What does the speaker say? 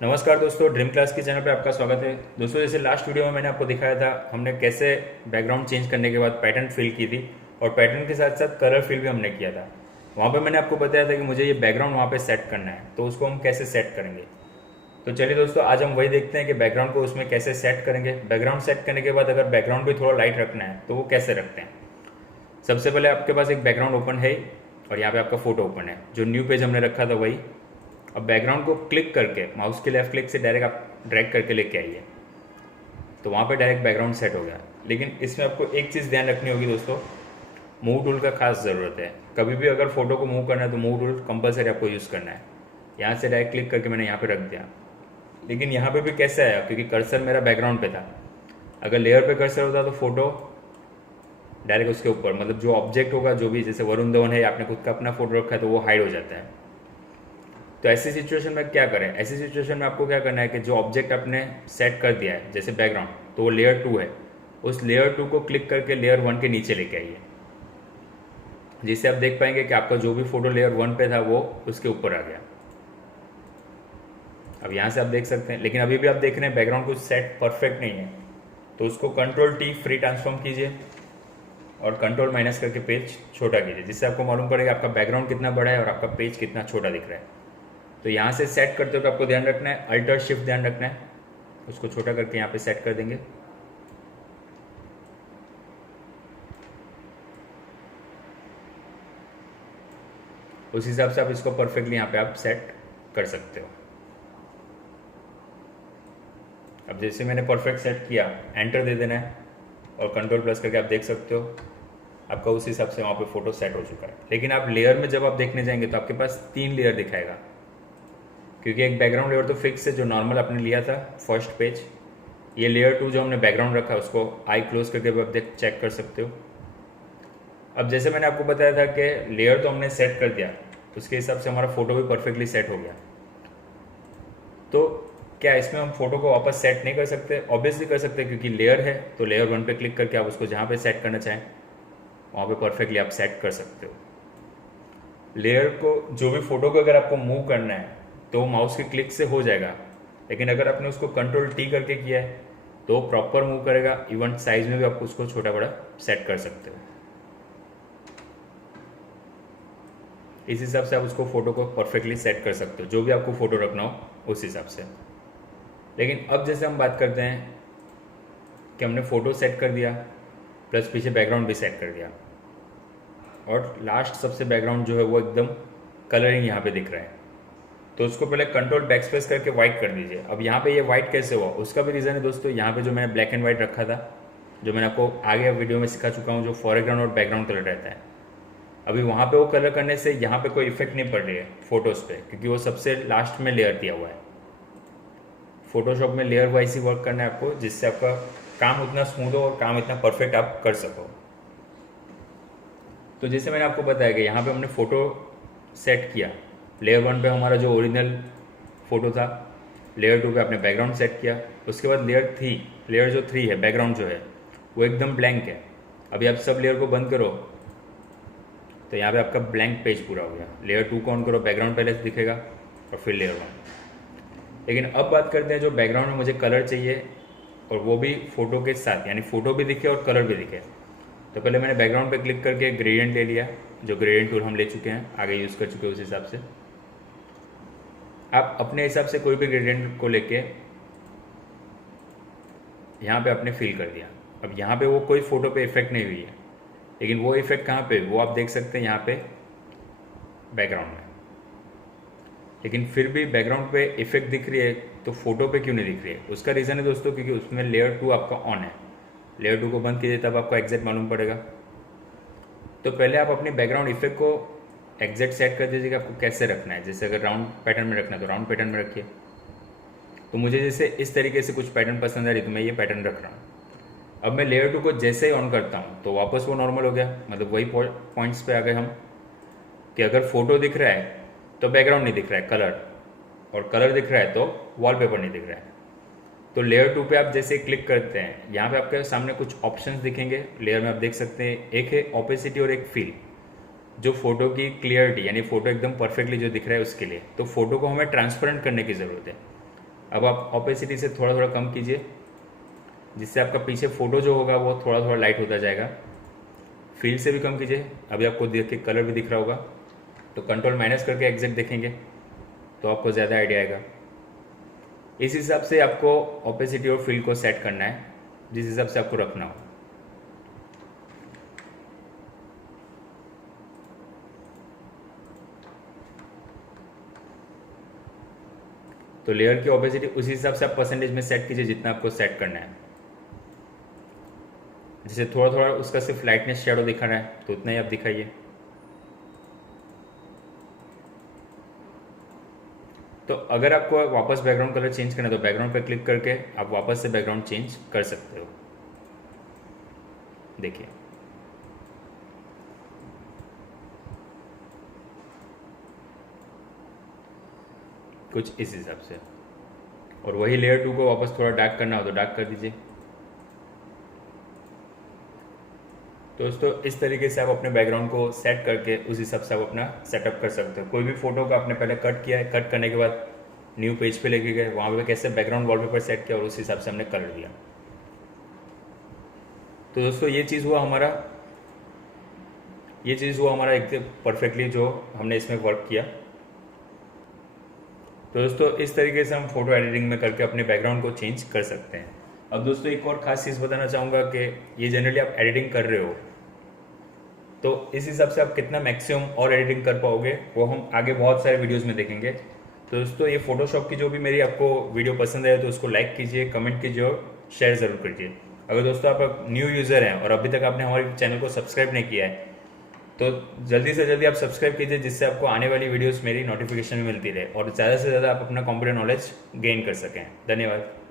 नमस्कार दोस्तों, dream class की चैनल पे आपका स्वागत है। दोस्तों, जैसे लास्ट वीडियो में मैंने आपको दिखाया था हमने कैसे बैकग्राउंड चेंज करने के बाद पैटर्न फिल की थी और पैटर्न के साथ साथ कलर फिल भी हमने किया था। वहाँ पे मैंने आपको बताया था कि मुझे ये बैकग्राउंड वहाँ पे सेट करना है, तो उसको हम कैसे सेट करेंगे। तो चलिए दोस्तों, आज हम वही देखते हैं कि बैकग्राउंड को उसमें कैसे सेट करेंगे। बैकग्राउंड सेट करने के बाद अगर बैकग्राउंड भी थोड़ा लाइट रखना है तो वो कैसे रखते हैं। सबसे पहले आपके पास एक बैकग्राउंड ओपन है और यहाँ पे आपका फोटो ओपन है, जो न्यू पेज हमने रखा था वही। अब बैकग्राउंड को क्लिक करके माउस के लेफ्ट क्लिक से डायरेक्ट आप ड्रैग करके लेके आइए, तो वहाँ पे डायरेक्ट बैकग्राउंड सेट हो गया। लेकिन इसमें आपको एक चीज़ ध्यान रखनी होगी दोस्तों, मूव टूल का खास ज़रूरत है। कभी भी अगर फोटो को मूव करना है तो मूव टूल कंपलसरी आपको यूज़ करना है। यहाँ से डायरेक्ट क्लिक करके मैंने यहाँ पे रख दिया। लेकिन यहाँ पे भी कैसे आया, क्योंकि कर्सर मेरा बैकग्राउंड पे था। अगर लेयर पे कर्सर होता तो फोटो डायरेक्ट उसके ऊपर, मतलब जो ऑब्जेक्ट होगा, जो भी, जैसे वरुण धवन है, आपने खुद का अपना फोटो रखा है तो वो हाइड हो जाता है। तो ऐसी सिचुएशन में क्या करें, ऐसी सिचुएशन में आपको क्या करना है कि जो ऑब्जेक्ट आपने सेट कर दिया है जैसे बैकग्राउंड, तो वो लेयर 2 है, उस लेयर 2 को क्लिक करके लेयर 1 के नीचे लेके आइए, जिससे आप देख पाएंगे कि आपका जो भी फोटो लेयर 1 पे था वो उसके ऊपर आ गया। अब यहाँ से आप देख सकते हैं, लेकिन अभी भी आप देख रहे हैं बैकग्राउंड कुछ सेट परफेक्ट नहीं है, तो उसको कंट्रोल टी फ्री ट्रांसफॉर्म कीजिए और कंट्रोल माइनस करके पेज छोटा कीजिए, जिससे आपको मालूम पड़ेगा आपका बैकग्राउंड कितना बड़ा है और आपका पेज कितना छोटा दिख रहा है। तो यहाँ से सेट करते हुए आपको ध्यान रखना है, अल्टर शिफ्ट ध्यान रखना है, उसको छोटा करके यहाँ पे सेट कर देंगे। उस हिसाब से आप इसको परफेक्टली यहाँ पे आप सेट कर सकते हो। अब जैसे मैंने परफेक्ट सेट किया, एंटर दे देना है और कंट्रोल प्लस करके आप देख सकते हो आपका उस हिसाब से वहाँ पे फोटो सेट हो चुका है। लेकिन आप लेयर में जब आप देखने जाएंगे तो आपके पास 3 लेयर दिखाएगा, क्योंकि एक बैकग्राउंड लेयर तो फिक्स है जो नॉर्मल आपने लिया था फर्स्ट पेज। ये लेयर 2 जो हमने बैकग्राउंड रखा है उसको आई क्लोज करके भी आप देख चेक कर सकते हो। अब जैसे मैंने आपको बताया था कि लेयर तो हमने सेट कर दिया, उसके हिसाब से हमारा फोटो भी परफेक्टली सेट हो गया। तो क्या इसमें हम फोटो को वापस सेट नहीं कर सकते? ऑब्वियसली कर सकते हैं, क्योंकि लेयर है तो लेयर 1 पे क्लिक करके आप उसको जहाँ पे सेट करना चाहें वहाँ पे परफेक्टली आप सेट कर सकते हो। लेयर को, जो भी फोटो को अगर आपको मूव करना है तो माउस के क्लिक से हो जाएगा, लेकिन अगर आपने उसको कंट्रोल टी करके किया है तो प्रॉपर मूव करेगा। इवन साइज में भी आप उसको छोटा बड़ा सेट कर सकते हो। इस हिसाब से आप उसको फोटो को परफेक्टली सेट कर सकते हो, जो भी आपको फोटो रखना हो उस हिसाब से। लेकिन अब जैसे हम बात करते हैं कि हमने फोटो सेट कर दिया प्लस पीछे बैकग्राउंड भी सेट कर दिया, और लास्ट सबसे बैकग्राउंड जो है वो एकदम कलरिंग यहाँ पे दिख रहा है, तो उसको पहले कंट्रोल बैकस्पेस करके वाइट कर दीजिए। अब यहाँ पे ये वाइट कैसे हुआ, उसका भी रीज़न है दोस्तों। यहाँ पे जो मैंने ब्लैक एंड वाइट रखा था, जो मैंने आपको आगे वीडियो में सिखा चुका हूँ, जो फॉरग्राउंड और बैकग्राउंड कलर रहता है, अभी वहाँ पे वो कलर करने से यहाँ पे कोई इफेक्ट नहीं पड़ रही है फोटोज़ पे, क्योंकि वो सबसे लास्ट में लेयर दिया हुआ है। फोटोशॉप में लेयर वाइज ही वर्क करना है आपको, जिससे आपका काम उतना स्मूथ हो और काम इतना परफेक्ट आप कर सको। तो जैसे मैंने आपको बताया कि यहाँ पे हमने फ़ोटो सेट किया, लेयर 1 पे हमारा जो ओरिजिनल फ़ोटो था, लेयर 2 पे आपने बैकग्राउंड सेट किया, उसके बाद लेयर जो 3 है, बैकग्राउंड जो है वो एकदम ब्लैंक है। अभी आप सब लेयर को बंद करो तो यहाँ पे आपका ब्लैंक पेज पूरा हो गया। लेयर 2 को ऑन करो, बैकग्राउंड पहले से दिखेगा और फिर लेयर 1। लेकिन अब बात करते हैं जो बैकग्राउंड में मुझे कलर चाहिए, और वो भी फ़ोटो के साथ, यानी फ़ोटो भी दिखे और कलर भी दिखे। तो पहले मैंने बैकग्राउंड पे क्लिक करके ग्रेडियंट ले लिया, जो ग्रेडियंट टूल हम ले चुके हैं, आगे यूज़ कर चुके हैं। उस हिसाब से आप अपने हिसाब से कोई भी ग्रेडियंट को लेके यहाँ पे आपने फिल कर दिया। अब यहाँ पे वो कोई फ़ोटो पे इफेक्ट नहीं हुई है, लेकिन वो इफेक्ट कहाँ पे, वो आप देख सकते हैं यहाँ पे बैकग्राउंड में। लेकिन फिर भी बैकग्राउंड पे इफेक्ट दिख रही है तो फोटो पे क्यों नहीं दिख रही है? उसका रीज़न है दोस्तों, क्योंकि उसमें लेयर 2 आपका ऑन है। लेयर 2 को बंद कीजिए तब आपको एग्जैक्ट मालूम पड़ेगा। तो पहले आप अपने बैकग्राउंड इफेक्ट को एग्जैक्ट सेट कर दीजिएगा आपको कैसे रखना है। जैसे अगर राउंड पैटर्न में रखना है तो राउंड पैटर्न में रखिए। तो मुझे जैसे इस तरीके से कुछ पैटर्न पसंद आ रही तो मैं ये पैटर्न रख रहा हूँ। अब मैं लेयर 2 को जैसे ही ऑन करता हूँ तो वापस वो नॉर्मल हो गया, मतलब वही पॉइंट्स पे आ गए हम, कि अगर फोटो दिख रहा है तो बैकग्राउंड नहीं दिख रहा है, कलर, और कलर दिख रहा है तो वॉलपेपर नहीं दिख रहा है। तो लेयर 2 पे आप जैसे क्लिक करते हैं, यहाँ पे आपके सामने कुछ ऑप्शंस दिखेंगे लेयर में, आप देख सकते हैं। एक है ओपेसिटी और एक फील, जो फोटो की क्लियरिटी, यानी फोटो एकदम परफेक्टली जो दिख रहा है उसके लिए। तो फोटो को हमें ट्रांसपेरेंट करने की ज़रूरत है। अब आप ऑपेसिटी से थोड़ा थोड़ा कम कीजिए, जिससे आपका पीछे फ़ोटो जो होगा वो थोड़ा थोड़ा लाइट होता जाएगा। फील्ड से भी कम कीजिए, अभी आपको देख के कलर भी दिख रहा होगा, तो कंट्रोल माइनस करके एग्जैक्ट देखेंगे तो आपको ज़्यादा आइडिया आएगा। इस हिसाब से आपको ऑपेसिटी और फील्ड को सेट करना है, जिस हिसाब से आपको रखना हो। तो लेयर की ऑपेसिटी उसी हिसाब से आप परसेंटेज में सेट कीजिए जितना आपको सेट करना है। जैसे थोड़ा थोड़ा उसका सिर्फ लाइटनेस शेडो दिखाना है तो उतना ही आप दिखाइए। तो अगर आपको वापस बैकग्राउंड कलर चेंज करना है तो बैकग्राउंड पर क्लिक करके आप वापस से बैकग्राउंड चेंज कर सकते हो। देखिए, कुछ इस हिसाब से। और वही लेयर 2 को वापस थोड़ा डार्क करना हो तो डार्क कर दीजिए। तो दोस्तों इस तरीके से आप अपने बैकग्राउंड को सेट करके उस हिसाब से आप अपना सेटअप कर सकते हो। कोई भी फोटो को आपने पहले कट किया है, कट करने के बाद न्यू पेज पे लेके गए, वहाँ पे कैसे बैकग्राउंड वॉलपेपर सेट किया और उस हिसाब से हमने कलर दिया। तो दोस्तों ये चीज़ हुआ हमारा एकदम परफेक्टली जो हमने इसमें वर्क किया। तो दोस्तों इस तरीके से हम फोटो एडिटिंग में करके अपने बैकग्राउंड को चेंज कर सकते हैं। अब दोस्तों एक और ख़ास चीज़ बताना चाहूँगा कि ये जनरली आप एडिटिंग कर रहे हो, तो इस हिसाब से आप कितना मैक्सिमम और एडिटिंग कर पाओगे वो हम आगे बहुत सारे वीडियोस में देखेंगे। तो दोस्तों ये फोटोशॉप की जो भी मेरी आपको वीडियो पसंद आए तो उसको लाइक कीजिए, कमेंट कीजिए और शेयर ज़रूर कीजिए। अगर दोस्तों आप न्यू यूज़र हैं और अभी तक आपने हमारे चैनल को सब्सक्राइब नहीं किया है तो जल्दी से जल्दी आप सब्सक्राइब कीजिए, जिससे आपको आने वाली वीडियोस मेरी नोटिफिकेशन में मिलती रहे और ज़्यादा से ज़्यादा आप अपना कंप्यूटर नॉलेज गेन कर सकें। धन्यवाद।